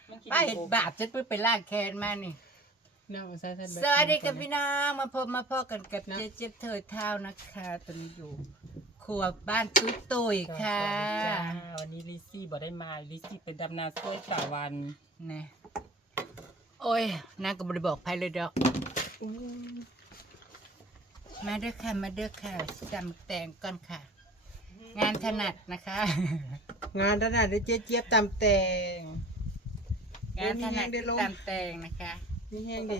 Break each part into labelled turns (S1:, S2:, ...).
S1: ป้าเห็นบาปฉันเพิ่งไปล่างแคนมานี่สวัสดีกับพี่น้องมาพบมาพ่อกันกับเจ๊เจ็บเธอเท้านะคะตอนนี้อยู่ครัวบ้านตุ้ยตุ้ยค่ะ
S2: วันนี้ลิซี่บอกได้มาลิซี่เป็นดำนาช่วยสาวัน
S1: นะโอ้ยนางก็บริบอกใครเลยดอกมาเด้อค่ะมาเด้อค่ะจำแต่งก่อนค่ะ งานถนัดนะคะ
S3: งานถนัดได้เจี๊ยบตำแตง
S1: งานถนัดตามแต่งนะคะ
S3: มีแห้งดี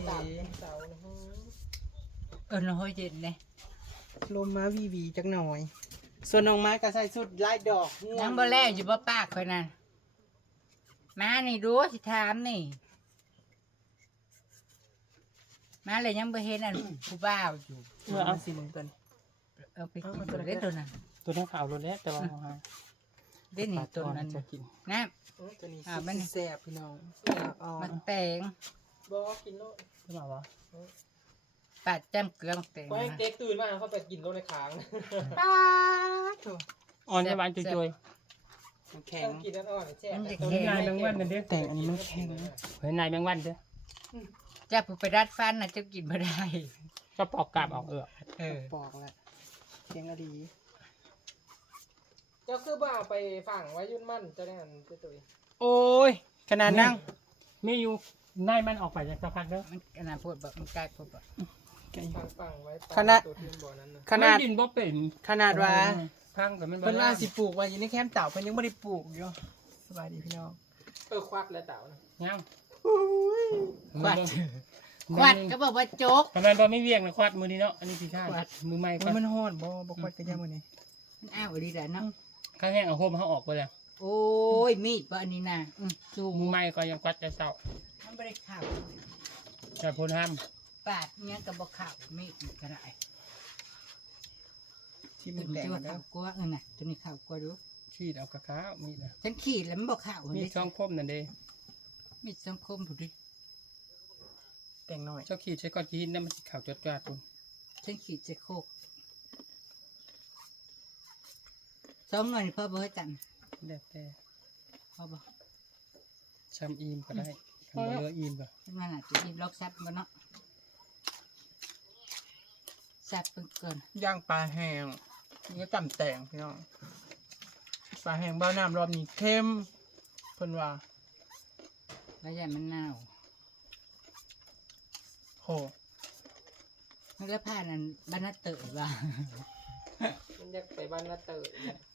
S1: น้อยเย็นเลย
S3: ลมมาวีจักหน่อย ส่วนน้องไม้ก็ใส่สุดลายดอกม่ว
S1: ยังบ่แลอยู่บ่ปากคอยนั่นมานี่ดูสิถามนี่มาเลยยังบ่เห็นอันผู้บ่าวอยู่
S3: เอาสิมึงกัน
S1: เอาไปกินตัวเล็กตัวนั้น
S2: ตัวนี้ขาวรถแล้วแต่ว่า
S1: เด่นนี่ตัวนั้น
S2: จะกิน
S1: นะ
S3: ตัวนี้
S1: มัน
S3: แซ่บพี่น้องอ๋อ
S1: มันแตง
S3: บอกกินโลด
S2: ใช่ไหมวะ
S1: ปาดจำเกลือมันแตง
S3: ก็ให้
S1: นะ
S3: เก๊กตื่นมาเขาไปกินโลดในค้าง
S1: ป้าดโถ่
S2: อ่อนใช่ไหมจุย
S3: มันแข็งกินนั่นอ่อนแซ่บ
S2: ๆตัวนี้นายแมงวันนั่นเด้อ
S3: แต่อันนี้มันแข็ง
S2: เฮ้ยนายแมงวันเด้อ
S1: จะผู้ไปรัดฟันน่ะจะกินบ่ได้
S2: ก็ปอกกาบออก
S3: ปอกแล้วแข็งอดีเจ้าคือบ่าวไปฝั่งไว้ยุ่นมั่นเจ้าแน่นเจ้าตุ้ย
S2: โอ้ยขนาดนั่งไม่อยู่นายมันออกไปจากสักพักเด้อ
S1: มันขนาดพูดแบบมันใกล้พูดแบบ
S3: ฝั่งไว้ขนาด
S2: ดินบ่เป็น
S3: ขนาดว่า
S2: พังกับมัน
S3: เพิ่นว่าสิปลูกไว้อยู่ในแคมป์เต่าเพิ่นยังไม่ได้ปลูกอยู่สบายดีพี่น้องควักแล้วเต่านะ
S2: ยัง
S1: ควัดควัดก็บอกว่าโจ๊ก
S2: ทำไมบ่ไม่เวียงนะควัดมือนี้เนาะอันนี้พี่ข้างมือใหม่ควัด
S3: มันฮ้อนบ่ควักกันยังมื้อนี้
S1: มันอ้าวดีแหละเนาะ
S2: ข้างแห้งเอาโฮมเขาออกไปเลย
S1: โอ้ยมีดบ่อันนี้นะจูง
S2: มือใหม่ก็ยังควัดจะเศร้า
S1: มันไม่ได้ข่าว
S2: แต่พลห้าม
S1: ปาดเนี้ยกับบ่ข่าวมีดก็ได้
S3: ที่
S1: มั
S3: มัน นแตก
S1: จะว่า
S3: แล้
S1: ข่าว วกลัวน่ะตัวนี้ข่าวกลัวดู
S2: ขีดเอากระค้ามีดนะ
S1: ฉันขีดแล้วมันบ่ข่าว
S2: มี
S1: เลย
S2: ช่องคมนั่นเด้
S1: มีดสังคมผู้ดิ
S3: แต่งหน่อย
S2: เจ้าขีดใช้ก้อนขีดนั่นมันขาวจดจ้าคุณ
S1: ฉันขีดจะโคกซ้อมหน่อยนี่พ่อบ่ให้จัน
S2: แล้วแต่
S1: พ่อบ่
S2: ชำอีมก็ได้คำว่าเลืออีมก็
S1: มันอาจจะกินล็อกซับกันเนาะซับเพิ่นเกิน
S3: ย่างปลาแห้งนี่ตำแตงพี่น้องปลาแห้งบ้าน้ำรอบนี้เข้มเพิ่นว่า
S1: แล้วใหญ่มันเน่า
S3: โห
S1: มันแล้วผ่านอันบรรณเตอร์ว่า
S3: มันอยากไปบ้านนาเตอร์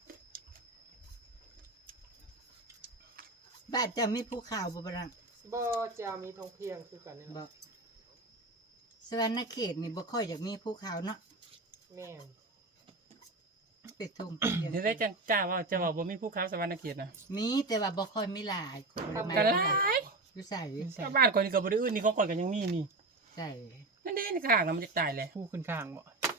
S1: บ้านจะมีภูเขาบ่บ่ล่ะ
S3: บ่จะมีทองเพียงคือกันนี่
S1: บ่สวรรณเขตนี่บ่ค่อยอยากมีภูเขาเนาะ
S3: แม่น
S1: เป็ดทุ่ง
S2: เดี๋ยวได้จังจ้าว่าจะบอกว่ามีผู้ค้าสวรรณเขตนะ
S1: มีแต่ว่าบ่ค่อยมีหลายคน
S2: กันหลาย
S1: อยู่ใส่
S2: ชาวบ้านคนนี้ก็บ่ได้อื่นนี่ของก่อนก็ยังมีนี่
S1: ใส่
S2: นั่นเด้นี่ข้างน่ะมันจะตายเลย
S3: ผู้ขึ้นข้างบ่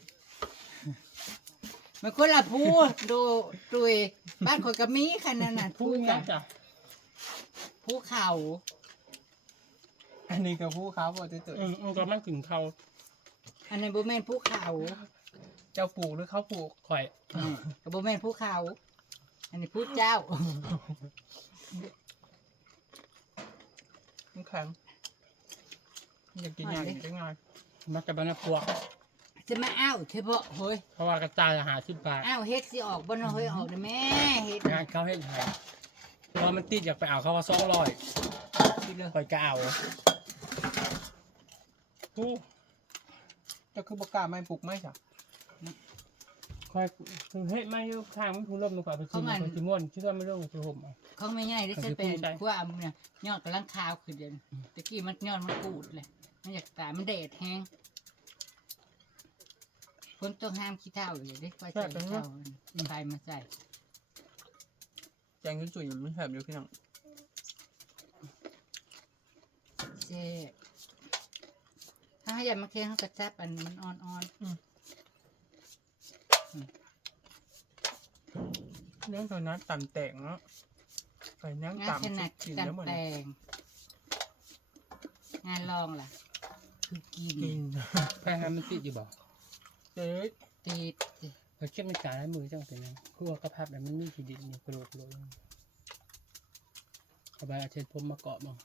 S1: มันคนละพูดดูดุยบ้านคนก็มีขนาดนั้น
S2: ผู้
S1: พูด
S2: ยั
S1: กั
S2: ง
S1: น
S2: จ้ะ
S1: ภูเขา
S3: อันนี้ก็ผู้เขาบ่ตุ้ย
S2: ก็มันถึงเขา
S1: อันนี้บ่แม่นภูเขา
S3: เจ้าปลูกหรือเขาปลูก
S2: ข่อย
S1: ก็บ่แม่นภูเขา อันนี้พูดเจ้า
S3: มันแข็งอยากกินอย่างนี้ได้ไง
S2: มันจะบรรณพวก
S1: จะมาอ้าวเทบ่เฮ้ย
S2: เพราะว่ากระจายอาหาร10 บาท
S1: อ้าวเฮ็ดสิออกบ่เนาะเฮ้ยออกเด้อแม่เฮ็ด
S2: งานเขาให้หายเพราะมันติดอยากไปเอาเขาว่า200
S1: สิเลย
S2: ข่อยก็เอาผู้
S3: เจ้าคือบ่กล้าไม่ปลูกไม่จ้ะ
S2: ข่อยคือเฮ็ดไม่อยู่ข้างมันผู้ล่มดีกว่าไปกินไปสิม่วนชื่อว่าไม่รู้สิห่ม
S1: ของแม่ใหญ่ได้ใช้เป็นขั้วเนี่ยยอดกำลังขาวขึ้นเดี๋ยวนี้ตะกี้มันยอดมันกูดเลยมันอยากตายมันแดดแห้งคนต้องห้ามขี้เถ้าอยู่ได้ค่อยใส่ขี้เถ้าใครมาใส่
S3: แจงจุ๋ยๆมันแสบอยู่พี่น้อง
S1: เจ๊ถ้าให้ยามาเคียงเขากระจับอันมันอ่อน
S3: เรื่องตัวนั้นตำแตงเนาะไปนั่ง
S1: ๆงานถ
S3: ตำ
S1: นัด
S3: กิน
S1: กัน
S3: แล้วหมด
S1: แต่งงานลองล่ะ คือกิน
S3: กิน
S2: แพ้มันติดอยู่บ่
S3: เจ๊
S1: ติด
S2: เราเก็บในการให้มือจังเป็นยังคือว่ากระพับแบบมันมีขีดินนี่กระโดดเอาไปเอาเช็ดผมมาเกาะมั้ง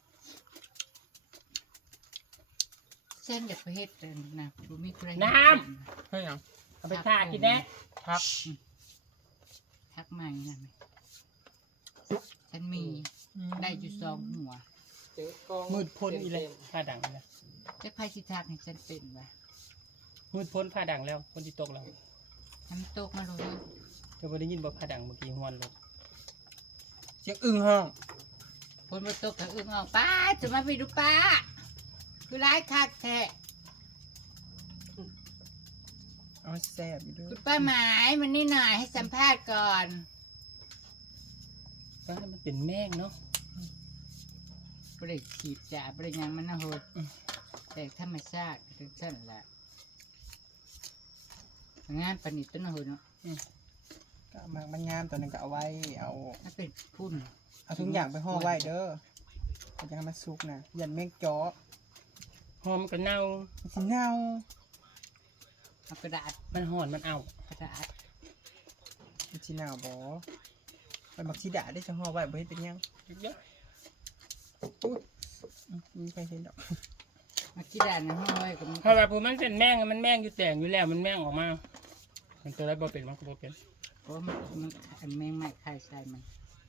S1: ฉันอยากไปเฮ็ดแต่นะบ่มีใคร
S3: เฮ้ยยัง
S2: เอาไปทากินแน่
S3: พัก
S1: ทักมาอย่างนั้นฉันมีได้อยู่2หัว
S3: มืดพ้นอีเลย
S2: ผ้าดังแล้ว
S1: จะพายสิทักให้ฉันเป็นวะ
S2: มืดพ้นผ้าดังแล้วคนที่ตกแล้ว
S1: ทำตกมาเลย
S2: จะไปได้ยินบอกผ้าดังเมื่อกี้ฮวนลง
S3: เสียงอึ้งห้อง
S1: คนมาตกกับอึ้งออกป้าจะมาไปดูป้าคือร้ายคักแท้
S3: เอาแซ่บอยู่ด้วย
S1: คุณป้าหมายมันนี่หน่อยให้สัมภาษณ์ก่อน
S2: ก็มันเป็นแม่งเนาะ
S1: บริขีดจ่าบริยังมันนะโหดแต่ธรรมชาติถึงสั้นแหละงานประณิตต้นนะโหดเนาะ
S3: ก็มากมันงามตอนนั้นก็เอาไว้เอา
S1: ถ้าเป็นพุ่น
S3: เอาทุกอย่างไปห่อไว้เด้อเอาจะให้มันสุกนะยันเมฆจ้อ
S2: หอมมันก็เน่า
S3: มันสิเน่า
S1: เอากระดาษ
S2: มันห่อนมันเอา
S1: กระดาษ
S3: มันสิเน่าบ่ไปมักสิดาได้จะห่อไว้บ่เฮ็ดเป็นหยัง
S2: เยอะ
S3: อุ๊ยมีใครเห็นดอก
S1: มาขี้ดานในห้องไว้กับมัน
S2: เพราะว่าผมมันเป็นแม่งมันแม่งอยู่แต่งอยู่แล้วมันแม่งออกมามันตัวไรบ่เป็นมันก็บ่เป็น
S1: เพราะมันอันแมงไม้ไข่ใส่มัน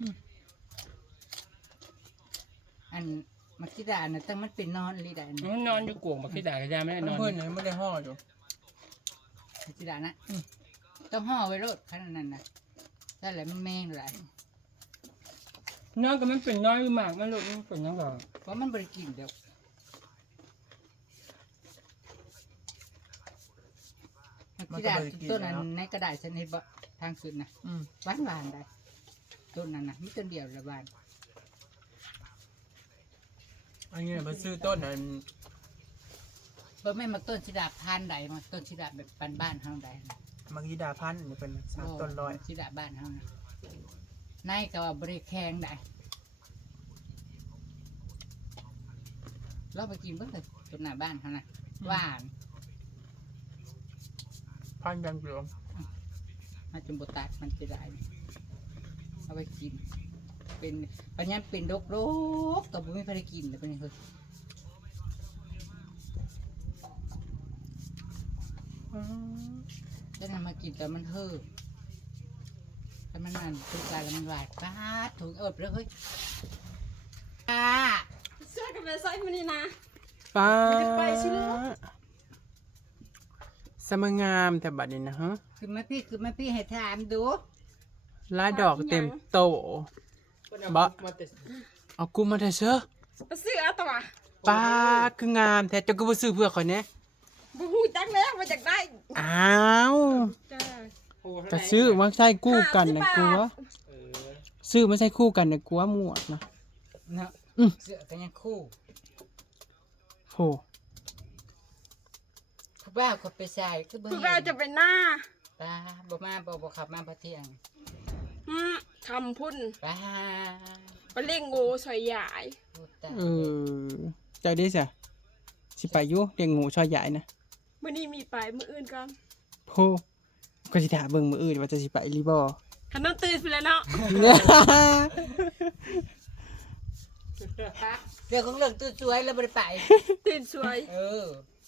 S1: อันมาขี้ดานน่ะตั้งมันเป็นนอนลีดาน
S2: มันนอนอยู่กวงบักที่ด่ากระยาไม่ได้นอน
S3: เพิ่นยังไม่ได้ห่ออยู่
S1: มาขี้ดานนะต้องห่อไว้รถขนาดนั้นนะนั่นแหละมันแมงหลาย
S2: นอนก็มันเป็นน้อยอยู่มากมันลูกมันเป็นยังไง
S1: เพราะมันบริกินเดียวที่ดาต้นนั้นในกระดาษชนิดบ่ทางขึ้นนะ
S3: อืม
S1: หวานหวานได้ต้นนั้นนะมีต้นเดียวละบาน
S3: อันนี้มันซื้อต้นนั้น
S1: เพราะไม่มาต้นชิดาพันธุ์ใดมาต้นชิดาแบบบ้านๆเฮาใดนะ
S3: มักยิดาพันธุ์นี่เป็นสามต้นร้อย
S1: ชิดาบ้านเฮานะในก็ว่าบริแข็งได้เราไปกินเบิ่งเถอะต้นหน้าบ้านเฮานะหวาน
S3: พันธุ์ยังเหลือ
S1: มาจนบตัดมันจะได้เอาไปกิน เป็นปัญญาเป็นโรคกับบุ้ไม่พอได้กินเลยเป็นเฮ้ยแล้วนำมากินแต่มันเฮ่อแต่มันนั่นตุกการแล้วมันหวานป้าดถุงเอิบแล้วเฮ้ยป้า
S4: เสื้อกับเบสไซต์มันนี่นะ
S3: ป้า
S4: ไปสิลูก
S3: สมงามแต่บัดนี้นะฮะ
S1: คือแม่พี่ให้ถามดู
S3: ลายดอกเต็มโตบะเอากูมาได้เชื่อ
S4: ไปซื้อเอาตัว
S3: ป้าคืองามแต่เจ้าก็บ่ซื้อเพื่อข่อยแหน่
S4: บูฮูจักแล้วมาจากได้
S3: อ้าว
S4: จ้า
S3: ก็ซื้อมาใส่คู่กันนะกูวะซื้อมาใส่คู่กันนะกูว่าหมวดนะ
S1: เนาะเสื้อกันยังคู่
S3: โห
S1: เขาบ้าเขาไปใส่ก็เบิ่ง
S4: คือเราจะเป็นหน้า
S1: ป้าบ่มาบ่ขับมาพอเที่ยง
S4: ทำพุ่น
S1: ป้า
S4: ไปเลี้ยงงูสอยใหญ่
S1: พูดตา
S3: เออใจได้ซะสิไปอยู่เลี้ยงงูชอยใหญ่นะ
S4: มื่อนี้มีไปมืออื่นกัน
S3: โหก็สิถามเบิ่งมื้ออื่นว่าจะสิไปอีหรือบ่
S4: ขนมตื่นไปแล้วเนาะ
S1: เรื่องของเรื่องตู้สวยแล้วบ่ได้ไป
S4: ตื่นสวย
S1: เออ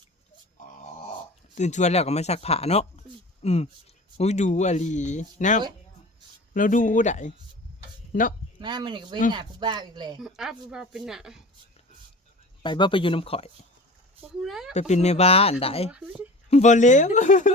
S3: ตื่นชวนแล้วก็มาซักผ้าเนาะอุ้ยดูอะลีน้ำเราดูได้เนาะ
S1: มามันนี่ก็ไปหาผู้บ้าอีกเลย
S4: อ้าวผู้บ่าวเป็นหน้า
S3: ไปบ่ไปอยู่น้ำข่อย
S4: บ่ฮู้แล้ว
S3: ไปเป็นแม่บ้านได้บ่เลว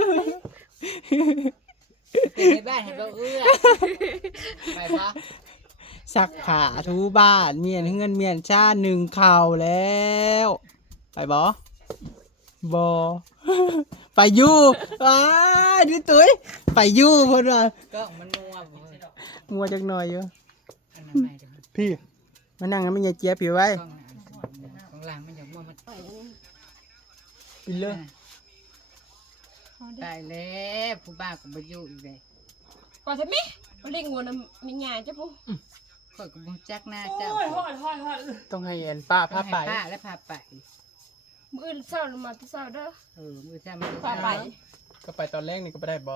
S1: เป็นในบ้านเห็นบ่เอื้อไปบ่
S3: ซักผ้าถูบ้านเมียนเฮือนเมียนชาหนึ่งข่าวแล้ว ไปบ่บ่ ไปอยู่ดูตุ้ยไปอยู่เพิ่นว่า
S1: ก็มันนัวบ่
S3: งัวจักหน่อยอยู่
S1: อันนั้นไม่เด้อ
S3: พี่มานั่งแล้วมันอย่าเจี๊ยบพี่ไว้
S1: กล้องหน้าของหลังมันอย่างมัวมัน
S3: กินเลย
S1: ตายแล้วผู้บ้าก็บ่อยู่อีกเลย
S4: ว่าทำไมไปเลี้ยงงูน่ะมีงานจ้ะปุ๊
S1: ข่อยก็บ่จักหน้าเจ้า
S4: โอ้ยฮอด
S3: ต้องให้แอนป้าพาไป
S1: ป้าและพาไป
S4: มื้ออื่นเช้าลงมาที่เช้าเด้อ
S1: มื้อเช้ามื้อ
S4: พาไป
S3: ก็ไปตอนแรกนี่ก็ไปได้บ่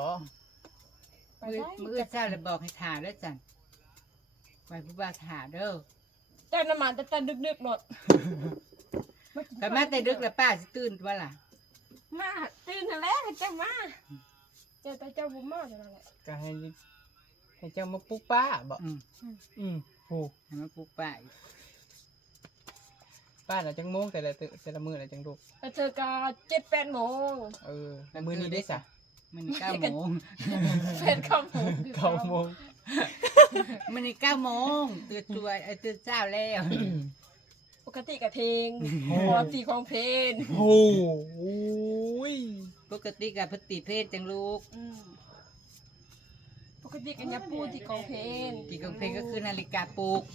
S4: ไปได้
S1: มื้อเช้าแล้วบอกให้ถ่าแล้วจันไปผู้บ้าถ่าเด้อ
S4: เจ้าน้ำมันแต่ดึกๆหนด
S1: ก็มาแต่ดึกแล้วป้าสิตื่นว่าล่ะ
S4: มาตื่นแล้วเจ้ามาเจ้าแต่เจ้าบุ้มมาเท่านั้นแหละ
S3: ก็ให้เจ้ามาปลุกป้าบอก โอ้
S1: ให้มาปลุกป้าอีก
S3: ป้าน่ะจังโมงแต่ละมื้อน่ะจังลูก
S4: แล้วเธอก็7-8 โมง
S3: มื้อนี้ได้ซะ
S1: มัน9 โมง
S4: เป็นข้าวหมูคือ
S3: 9โมง
S1: มันนี่9 โมงตื่นตัวตื่นเช้าแล้ว
S4: ปกติกะเทงปกติของเพลน
S3: โอ้ย
S1: ปกติกับพติเพศจังลูก
S4: ปกติกันยับปูที่ของเพลน
S1: กี่ของเพลงก็คือนาฬิกาปลุก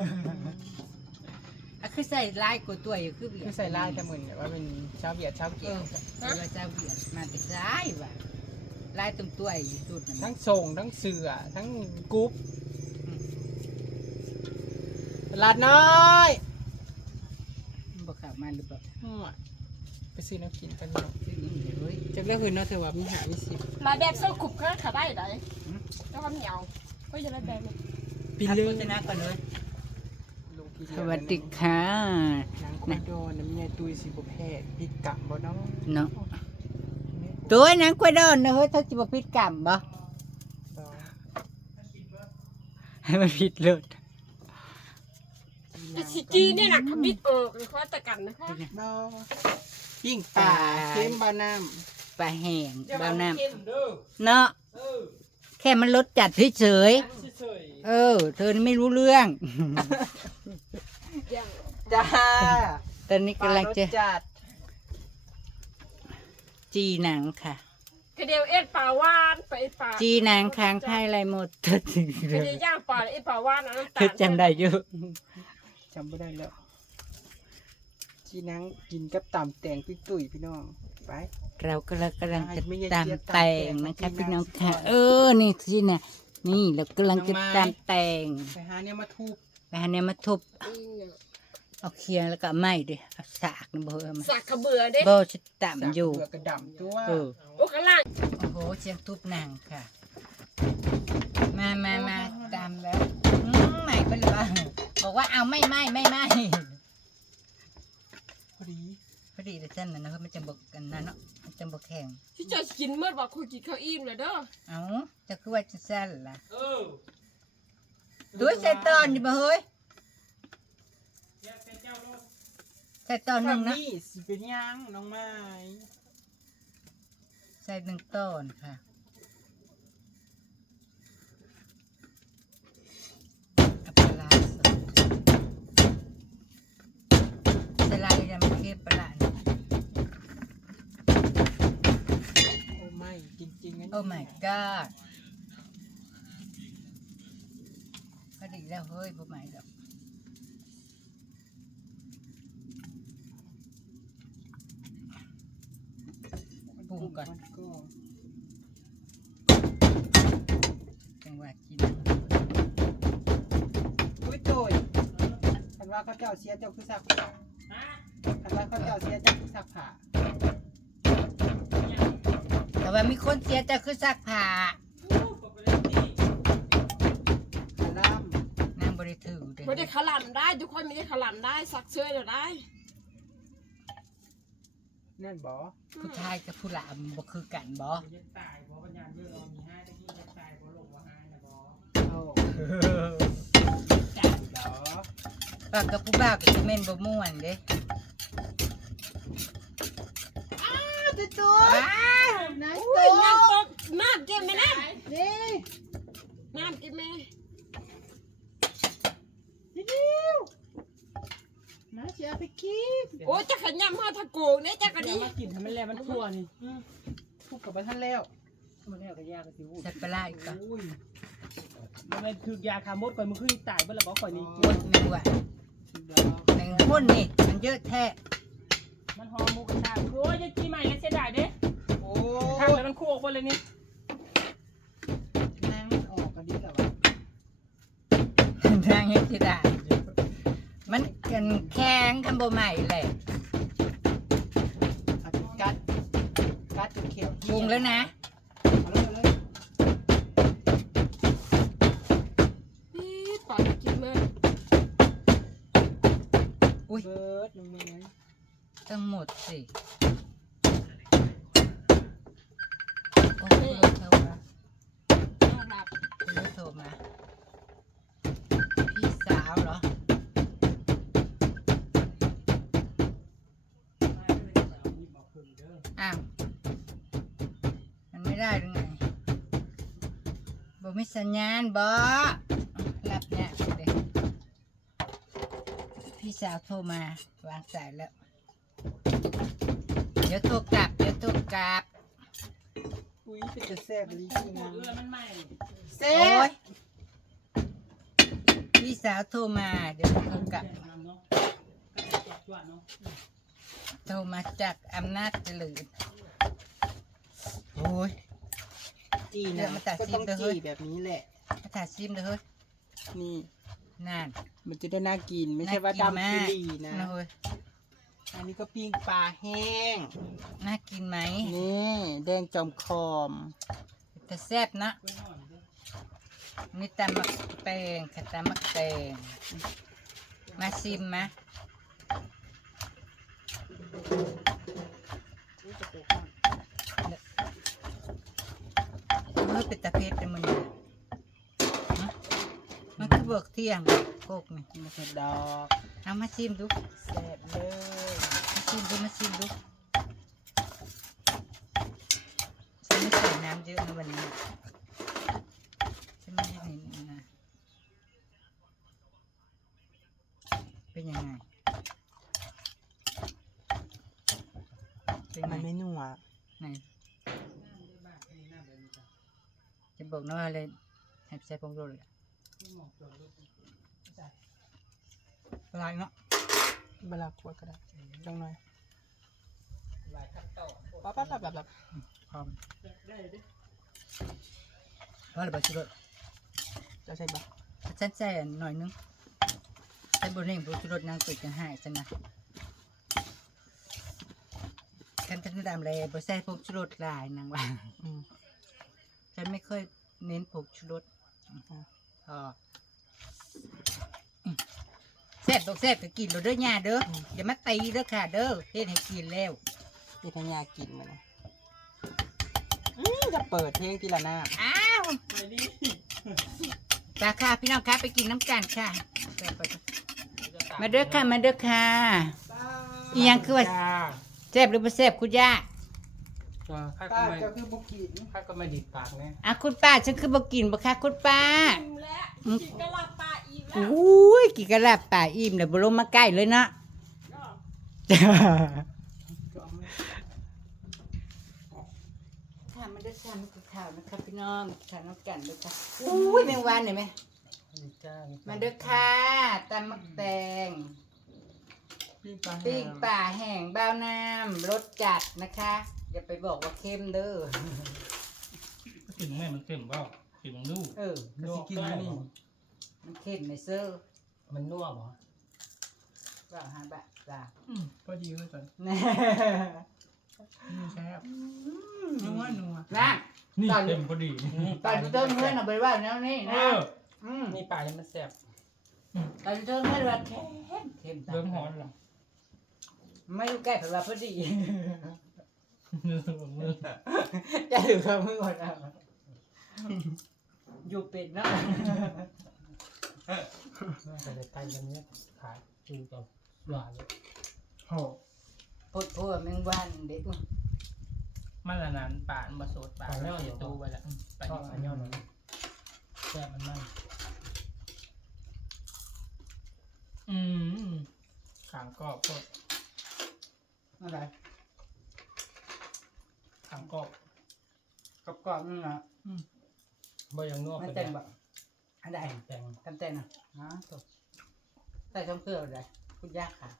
S1: คือใส่ลายกว่าตัวอยู่คือเบีย
S3: คือใส่ลายแต่มื้อนี้ว่าเป็นชาวเวียดชาว
S1: เอ
S3: เกีย
S1: อว่าจะเบียดมาแต่ซ้ายว่ะลายตรงตัวอยู่สุดนั่น
S3: ทั้งส่งทั้งเสือทั้งกรุ๊ปตลาดน้อย
S1: บอกข่าวมาหรือเปล่า
S3: ไปซื้อน้ำกินกันเนาะ
S1: ซื้อนี่เฮ้ย
S3: จักเลือกคืนเนาะเธอว่ามีหามีสิ
S4: ลายแบบเสื้อขุบก็ขาได้ไหนแล้วก็เหนียวก็จะได้แบบนี้
S3: ปี
S1: ทัก
S3: เลื
S1: โฆ
S3: อ
S1: ษณาก่อนเลย
S3: ลงที
S1: สวัสดีค่ะ
S3: นางคุโดนน้ำยาตุยสิบแพทย์พิษกะบ่เนาะ
S1: เนาะตัวนังกวยดอนนะเฮ้ยถ้าจิบพิษกรรมบ่ให้มันผิดเลย
S4: แต่สิจีเนี่ยนะขมิดเอิกหรือว่าตะกันนะคะ
S3: บ่ปิ้งปลาเค็มบาน้
S1: ปลาแห้ง
S3: ำ
S1: เบาน้
S3: เค็มเด้อ
S1: ำเนาะแค่มันลดจัดเฉย
S3: เฉย
S1: เธอนี่ไม่รู้เรื่อง
S4: อย่าง
S3: ๆจ้า
S1: ตอนนี้กำลังจะ
S3: ปารสจัด
S1: จีหนังค่ะ
S4: กระเดียวเอ็ดปลาวานไปเอ็ดปลา
S1: จีหนังค้างไข่อะไรหมดเธอก
S4: ระเดียวย่างปลาเอ็ดปลาวานน้ำตา
S1: เธอจำได้อยู่
S3: จำไม่ได้แล้วจีนังกินกับต่ำแตงตุ้ยๆพี่น้องไป
S1: เรากำลังจะ
S3: ไม่ใช่
S1: ตาม
S3: เจี๊ยบ
S1: แต่ง
S3: ตามแต่ง
S1: นะคะ
S3: มากิน
S1: พี่น้อง
S3: น้ำ
S1: ค่ะ
S3: ก่อน
S1: นี่สินะนี่เรากำลังจะ
S3: น้องไม้
S1: ตามแต่ง
S3: ไปหาเนี่ยมาทุบ
S1: ไปหาเนี่ยมาทุบเอาเคียงแล้วก็เอาไม้ดิเอาสากนะเบอร์มา
S4: สักกระเบือเด้
S1: เบอร์จะต่ำอยู่
S3: เบือกระดำตัว
S4: โอ้ข้างล่าง
S1: โอ้โหเชียงทุบหนังค่ะ มาตามแล้วใหม่เป็นหรือเปล่าบอกว่าเอาไม่
S3: พอดี
S1: พอดีแต่เส้นนั้นนะมันจะบกกันนะเนาะมันจะบกแข็ง
S4: ที่จะกินเมื่อว่าคุยกินข้าวอิ่มเลยเด้อ
S1: เอาจะคือว่าจะสั้นล่ะด้วยใส่ตอนดิบ่เฮ้ยใส่ตอนหนึ่งนะ
S3: นี่สิเป็นยังน้องไม้
S1: ใส่1 ตอนค่ะเอาปลาร้าสดใส่ลายยังไม่เค็มปลาร้านะ
S3: โอ้ไม่จริงๆงั้น
S1: โอ้ my god พอดีแล้วเฮ้ยบ่ใหม่ดอกปรุงก่อนจังหวะกิน
S3: อุ้ยโตยคันว่าเขาเจ้าเสียเจ้าคือซักผ้าคันว่าเขาเจ้าเสียเจ้าคือซักผ้า
S1: แต่ว่ามีคนเสียแต่คือซักผ้า
S3: คาล่าม
S1: นางบริถือเด้
S4: ไม่ได้ขลันได้ทุกคนไม่ได้ขลันได้สักเสื้อเดี๋ยวได้
S3: นั่นบ่
S1: ผู้ชายกับผู้หลานบ่คือกันบ่
S3: โอ้
S1: จ้ะ
S3: เหรอ
S1: ปากกับผู้บ่าวก็สิแม่นบ่ม่วนเด้
S3: ตัว
S1: นาย
S4: อุ้ยน้ำตกน้ำกินไหมน้
S3: นี่
S4: ำน้ำกินไหม
S3: มาเสียไปกิน
S4: โอ้ยจะขยำมาทะโกงเนี่ยจะกระ
S2: เดี๋
S4: ดี
S2: ยวมากินให้มันแลมันทั่วนี่
S3: ทุบกับท่านแล้ว
S2: มันแล้วก็ยากก็สิวู้
S1: ใส่ปลาร้าอีกก่อน
S3: อุ้ย
S2: มันเป็นคือยาคามดก่อนมันคือตายเบิ่แล้วบ่ข่อยนี่
S1: หมดหนึ่งว่ะ
S3: สุดยอด
S1: หนึ่งพ่นนี่มันเยอะแท้
S2: มันหอมหมูกระทะโอ้ยจะกินใหม่แล้วเสียดายเด้
S3: โอ้
S2: ทำ
S3: ย
S2: แล้วมันคู่ออกไปเลยนี่
S3: นั่งออกกันดีแล้ววะ
S1: นางเฮ็ดสิได้อยู่มันกันแข็งคำบ่ใหม่แหละ
S3: อ่ะกัดจนเขียว
S1: ปรุงแล้วนะ
S3: เอาเลยเอาเลย
S4: นี่ปอดกินเมื่อ
S1: อุ้ย
S3: เบิร์ดน้องเมย์
S1: ทั้งหมดสิโอ้โหโทรมา
S4: ต้องรับ
S1: โทรมาพี่สาวเหรออ้าวมันไม่ได้หรือไงบ่มีสัญญาณบ่รับเนี่ยเด็กพี่สาวโทรมาวางสายแล้ว เดี๋ยวโทรกลับ เดี๋ยวโทรกลับ
S3: อุ้ยเป็นจะแซ่บลิ้นที่งาม
S1: โอ้ยพี่สาวโทรมา เดี๋ยวโทรกลับ โทรมาจากอำนาจเจริญโอ้ย
S3: จี
S1: เดี๋
S3: นะ
S1: ยวมาตัด
S3: ก็
S1: สิน
S3: ต้อง
S1: เด้อเฮ้
S3: จี
S1: ย
S3: แบบนี้แหละ
S1: มาถ่ายซิมเลยเฮ้ย
S3: นี่
S1: นั่น
S3: มันจะได้น่ากินไม่ใช่ว่าดำ
S1: น่า
S3: กิ
S1: กิ
S3: รี
S1: น
S3: นะ
S1: มากเฮ้ย
S3: อันนี้ก็ปิ้งปลาแห้ง
S1: น่ากินไหม
S3: นี่แดงจอมคอม
S1: แต่แซ่บนะนี่ตำมักแตงค่ะตำมักแตงมาซิมมะเฮ้ยเป็นตะเพชรเลยมันเนี่ยฮะมันคือเบิกเที่ยงโคกนี่
S3: มันเป็นดอก
S1: เอามาชิมดู
S3: แซ่บเลย
S1: มาชิมดูมาชิมดูฉันไม่ใส่น้ำเยอะนะวันนี้ฉันไม่ได้เห็นนะเป็นยังไงเป็นไง
S3: มันไม่นัว
S1: ไหนจะบอกนะว่าอะไรให้ใส่ผงชูรสเลยอะไรเนาะ
S3: เวลาขวดก็ได้จังหน่อย
S1: ลายขั้นต่อ
S3: ปั๊บแบบ
S1: พร้อมเพราะอะไรบ้างชูรส
S3: จะใช่ปะ
S1: ฉันใส่หน่อยนึงใส่บนนี้ผงชูรสนางตุ่ยจะหายฉันนะฉันจะดำเลยบใส่ผงชูรสลายนางว่า
S3: อืม
S1: ฉันไม่ค่อยเน้นผงชูรสอ๋อแซ่บตกแซ่บก็กินเราเด้อย่าเด้ออย่ามาตีเด้อค่ะเด้อเฮ็ดให้กินแล้ว
S3: พี่ธัญญากินมาเลยจะเปิดเพลงทีละหน้า
S1: อ้าวตาค่ะพี่น้องคะไปกินน้ำกันค่ะมาเด้อค่ะมาเด้อค่ะอีหยังคือว่าแซ่บหรือไม่แซ่บคุณย่า
S2: ข้าก็
S3: ป้า
S2: ไม่
S3: จะคือบุกิน
S2: ข้าก็ไม่ดิดปากแน่
S1: อ่ะคุณป้าฉันคือบ่กินบ่ค่ะคุณป้า
S4: อิ่มแล้วกินกะลาปลาอิ่มแล้ว
S1: อุ้ยกินกระลาบป่าอิ่มเลยบ่ลงมาใกล้เลยเนาะ ค่ะมันได้ชามกับข้าวนะครับพี่น้องทานน้ำกันด้วยค่ะอุ้ยแมงวันเห็นไหม
S2: จ้า
S1: มันเด้อค่ะตำมักแตง
S3: ปิ้งปลา
S1: ปิ้งป่าแห้งบ้าวน้ำรสจัดนะคะ อย่าไปบอกว่าเค็มเด้อ
S2: กินแม่มันเค็มเปล่ากินมันนุ่ม
S1: เออ
S3: ก็สิกินแล้วนี่
S1: มันเค็มในเซอร์
S2: มันนัวบ่
S1: ว่าหาบะจ้า
S3: พอดีเลยตอน
S1: แน่
S3: นี่แซ่บนัว
S1: นะ
S2: นี่
S1: ตอน
S2: เค็มพอดี
S1: ตอนเติมเพื่อนเอาไปว่าแนวนี้
S2: เอ
S1: นะ
S2: อนี่ปลาเนี่ยมันแซ่บ
S1: ตอนเติมเพื่อนว่าเค็มเค็ม
S2: เริ่มหอนหรอ
S1: ไม่รู้แก้เผื่อพอดี
S2: มือ
S1: จะถือมือหมดอ่ะอยู่เป็ดเนาะ
S2: แต่ในไตมันเนี่ยขายจูกับหวานเลย
S3: โห
S1: พดพัวแมงวันเด็ก
S2: มันละนานป่านมาโสดป่านแล้วเดี๋ยวตูไปแล้วไปย่ออันย่อหน่อยแซ่บมันขางกรอบก็
S1: อะไร
S2: ขางกรอบ
S1: กรอบๆนี่นะ
S2: บ่ยังนัว
S1: มันเต้นแบบอะไร
S2: แต่ง
S1: กันเต้นอ่ะฮะถูกใส่ช่องเครื่องอะไรคุณยากค่ะ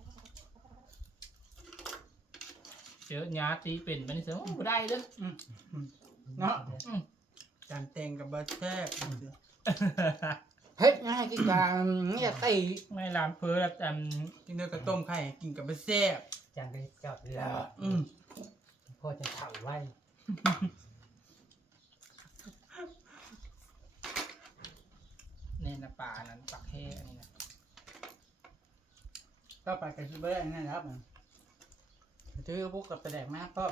S2: เจอหญ้าตีเป็นมันนี่เสียบ่ได้เด้อ
S1: เนาะ
S3: จานแตงกับบะแซ่บ
S1: เฮ็ดง่ายกี่การเนี่ยตี
S2: ไม่ร้านเพื่อแล้วแต่
S3: กินเนื้อกับต้มไข่กินกับบะแซ่บ
S2: จานได้จอดแล้วพ่อจะเผาไว้เนี่ยนะป่านั้นปักแค่อันนี้นะ
S1: ไปก็ไปกับซูเบอร์นั่นครับถือพวกกับไปแดกมากก็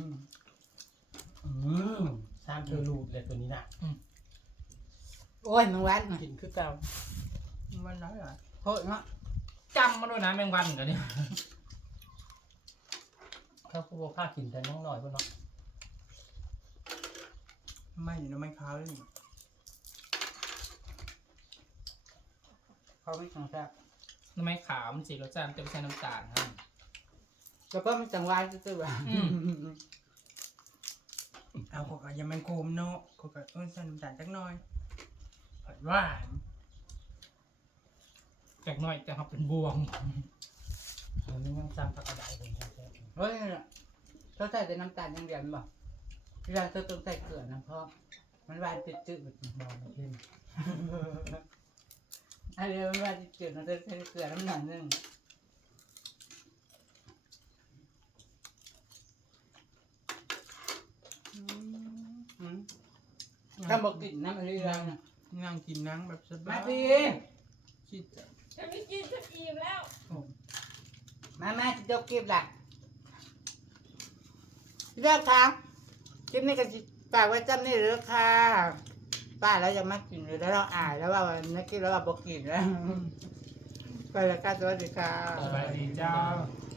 S2: ตามเธอรูดเลยตัวนี้น่ะ
S1: โอ้ยมึงวัน
S2: กินคือเก่ามันน้อยอ่ะ
S1: โคตรเนาะ
S2: จำมาด้วยนะแมงวันกันเนี่ยเขาคือว่าข้ากินแต่น้องหน่อยพวกเนาะ
S3: ไม่อยู่นะไม่ค้าวเลย
S1: เขาไม่ต้องแซ่บ
S2: น้ำไม้ขาวมันสีรสชาติมันจะไม่ใช่น้ำตาลฮะ
S1: แล้วก็มันจังหวะซื่อๆว่า
S3: เอาขอกยังมันโคมเนาะขอกต้นใส่น้ำตาลจักหน่อยผัดหว่าน
S2: แกงน้อยแต่เขาเป็นบวงมันไม่ต้องซ้ำผักกระไดเลยใช่ไหม
S1: เฮ้ยเขาใส่แต่น้ำตาลอย่างเดียวมั้งที่ร้านเขาต้องใส่เกลือนะเพราะมันหวานจืดๆ
S2: มองไม่ขึ้น
S1: อันนี้มันหวานจืดๆมันจะใส่เกลือน้ำหนักนึงถ้าบอกกินน้ำอะไรรัง
S3: นั่งกินนังแบบสบา
S1: มาย พี่
S3: คิด
S4: จะไม่กินจะอิ่มแล้ว
S1: มาจะจบคลิปละเลิกค่ะคลิปนี้ก็ฝากไว้จำนี่เลิกค่ะป้าแล้วยังมากินอยู่แล้วเราอายแล้วว่านักกินแล้วเราบอกกินแล้วไปแล้วค่ะสวัสดีค่ะ
S2: สบายดีเจ้า